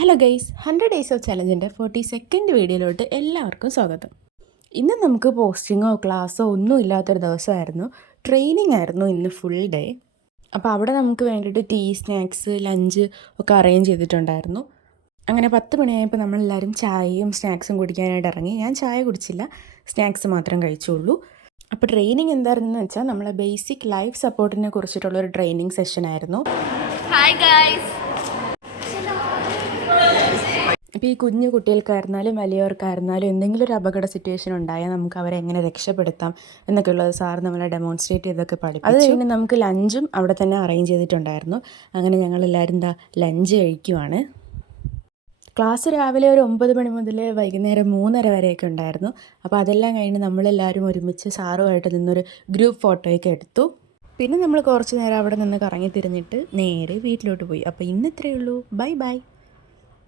Hello guys, 100 days of ചലഞ്ചിൻ്റെ 42nd വീഡിയോയിലോട്ട് എല്ലാവർക്കും സ്വാഗതം. ഇന്ന് നമുക്ക് പോസ്റ്റിങ്ങോ ക്ലാസ്സോ ഒന്നും ഇല്ലാത്തൊരു ദിവസമായിരുന്നു. ട്രെയിനിങ് ആയിരുന്നു ഇന്ന് ഫുൾ ഡേ. അപ്പോൾ അവിടെ നമുക്ക് വേണ്ടിയിട്ട് ടീ, സ്നാക്സ്, ലഞ്ച് ഒക്കെ അറേഞ്ച് ചെയ്തിട്ടുണ്ടായിരുന്നു. അങ്ങനെ 10 മണിയായപ്പോൾ നമ്മളെല്ലാവരും ചായയും സ്നാക്സും കുടിക്കാനായിട്ട് ഇറങ്ങി. ഞാൻ ചായ കുടിച്ചില്ല, സ്നാക്സ് മാത്രം കഴിച്ചുള്ളൂ. അപ്പോൾ ട്രെയിനിങ് എന്തായിരുന്നെന്ന് വെച്ചാൽ നമ്മളെ ബേസിക് ലൈഫ് സപ്പോർട്ടിനെ കുറിച്ചിട്ടുള്ളൊരു ട്രെയിനിങ് സെഷനായിരുന്നു. Hi guys. ഇപ്പോൾ ഈ കുഞ്ഞു കുട്ടികൾക്കായിരുന്നാലും വലിയവർക്കായിരുന്നാലും എന്തെങ്കിലും ഒരു അപകട സിറ്റുവേഷൻ ഉണ്ടായാൽ നമുക്ക് അവരെ എങ്ങനെ രക്ഷപ്പെടുത്താം എന്നൊക്കെ ഉള്ളത് സാർ നമ്മളെ ഡെമോൺസ്ട്രേറ്റ് ചെയ്തൊക്കെ പഠിപ്പിച്ചു. അത് കഴിഞ്ഞ് നമുക്ക് ലഞ്ചും അവിടെ തന്നെ അറേഞ്ച് ചെയ്തിട്ടുണ്ടായിരുന്നു. അങ്ങനെ ഞങ്ങളെല്ലാവരും ലഞ്ച് കഴിക്കുവാണ്. ക്ലാസ് രാവിലെ ഒരു 9 മണി മുതൽ വൈകുന്നേരം 3:30 വരെയൊക്കെ ഉണ്ടായിരുന്നു. അപ്പോൾ അതെല്ലാം കഴിഞ്ഞ് നമ്മളെല്ലാവരും ഒരുമിച്ച് സാറുമായിട്ട് നിന്നൊരു ഗ്രൂപ്പ് ഫോട്ടോയൊക്കെ എടുത്തു. പിന്നെ നമ്മൾ കുറച്ച് നേരം അവിടെ നിന്ന് കറങ്ങി തിരിഞ്ഞിട്ട് നേരെ വീട്ടിലോട്ട് പോയി. അപ്പോൾ ഇന്ന് ഇത്രയേ ഉള്ളൂ. Bye bye.